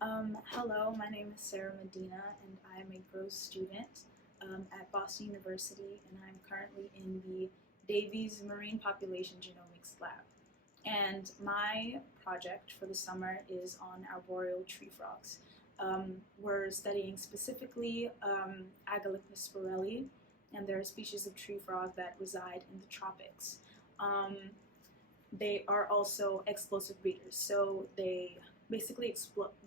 Hello, my name is Sara Medina, and I am a growth student at Boston University, and I'm currently in the Davies Marine Population Genomics Lab. And my project for the summer is on arboreal tree frogs. We're studying specifically Agalicus spirelli, and they're a species of tree frog that reside in the tropics. Um, they are also explosive breeders, so they basically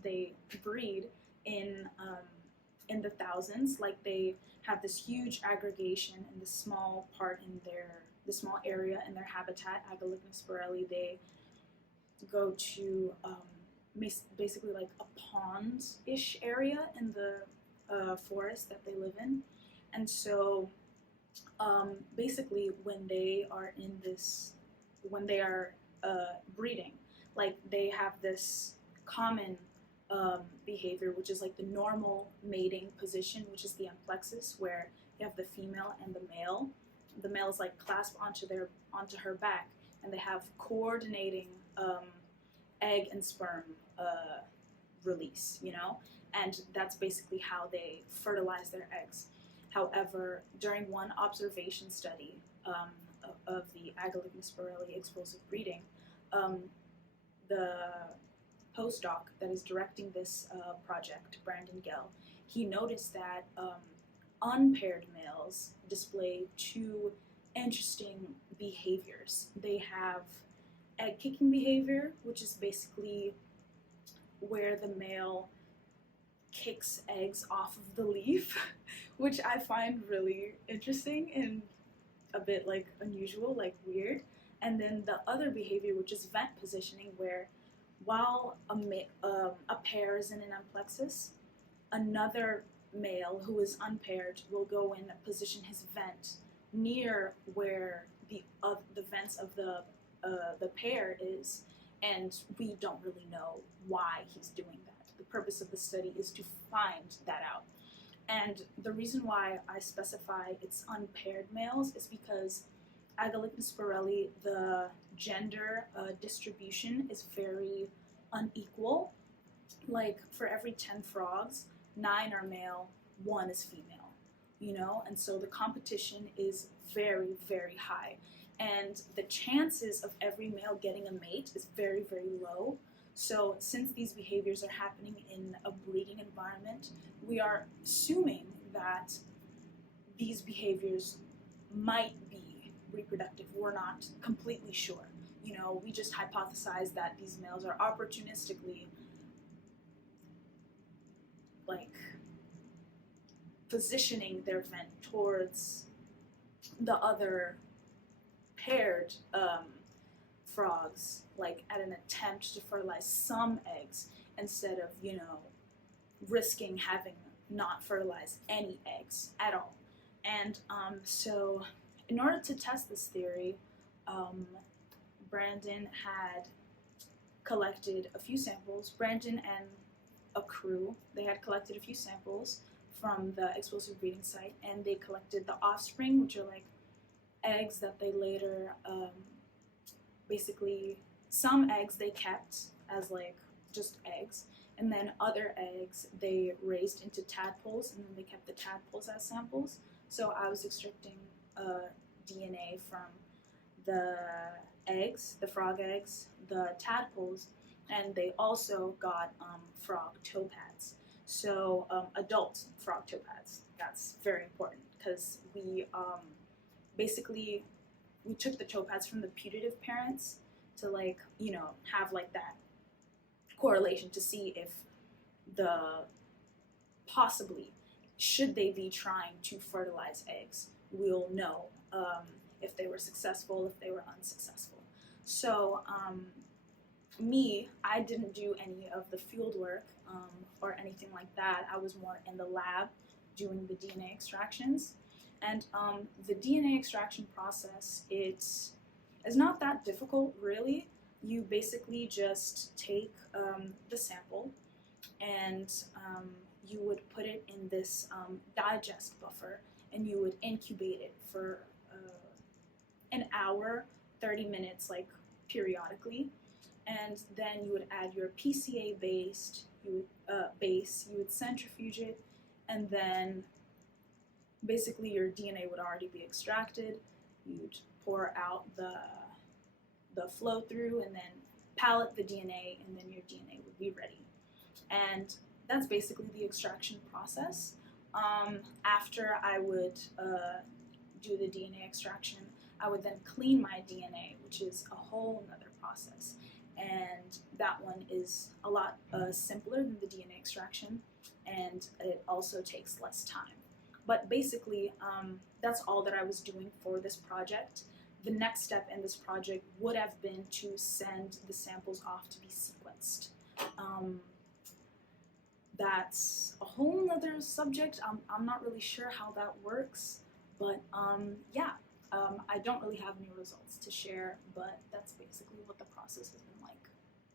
they breed in um, in the thousands. Like they have this huge aggregation in the small part in the small area in their habitat. Agalicus spirelli, they go to basically like a pond-ish area in the forest that they live in, and so basically when they are breeding, like they have this common behavior, which is like the normal mating position, which is the amplexus, where you have the female and the male. The male is like clasped onto her back, and they have coordinating egg and sperm release, and that's basically how they fertilize their eggs. However, during one observation study of the Agalicus spirelli explosive breeding, um, the postdoc that is directing this project, Brandon Gell, he noticed that unpaired males display two interesting behaviors. They have egg kicking behavior, which is basically where the male kicks eggs off of the leaf, which I find really interesting and a bit like unusual, like weird. And then the other behavior, which is vent positioning, where while a pair is in an amplexus, another male who is unpaired will go and position his vent near where the vents of the pair is, and we don't really know why he's doing that. The purpose of the study is to find that out. And the reason why I specify it's unpaired males is because Agalicus spirelli, the gender distribution is very unequal. Like for every 10 frogs, 9 are male, 1 is female, and so the competition is very, very high. And the chances of every male getting a mate is very, very low. So since these behaviors are happening in a breeding environment, we are assuming that these behaviors might be reproductive. We're not completely sure. We just hypothesize that these males are opportunistically like positioning their vent towards the other paired frogs, like at an attempt to fertilize some eggs instead of, risking having not fertilized any eggs at all. And so, in order to test this theory, Brandon had collected a few samples. Brandon and a crew, they had collected a few samples from the explosive breeding site, and they collected the offspring, which are like eggs that they later basically, some eggs they kept as like just eggs, and then other eggs they raised into tadpoles, and then they kept the tadpoles as samples. So I was extracting DNA from the eggs, the frog eggs, the tadpoles, and they also got frog toe pads. So adult frog toe pads. That's very important because basically we took the toe pads from the putative parents to have like that correlation to see if the possibly should they be trying to fertilize eggs, we'll know if they were successful, if they were unsuccessful. So I didn't do any of the field work or anything like that. I was more in the lab doing the DNA extractions. And the DNA extraction process, is not that difficult, really. You basically just take the sample and you would put it in this digest buffer, and you would incubate it for an hour, 30 minutes, like periodically. And then you would add your PCA-based base, you would centrifuge it, and then basically your DNA would already be extracted. You'd pour out the flow through, and then pallet the DNA, and then your DNA would be ready. And that's basically the extraction process. After I would do the DNA extraction, I would then clean my DNA, which is a whole nother process. And that one is a lot simpler than the DNA extraction, and it also takes less time. But basically, that's all that I was doing for this project. The next step in this project would have been to send the samples off to be sequenced. That's a whole nother subject. I'm not really sure how that works, but yeah, I don't really have any results to share, but that's basically what the process has been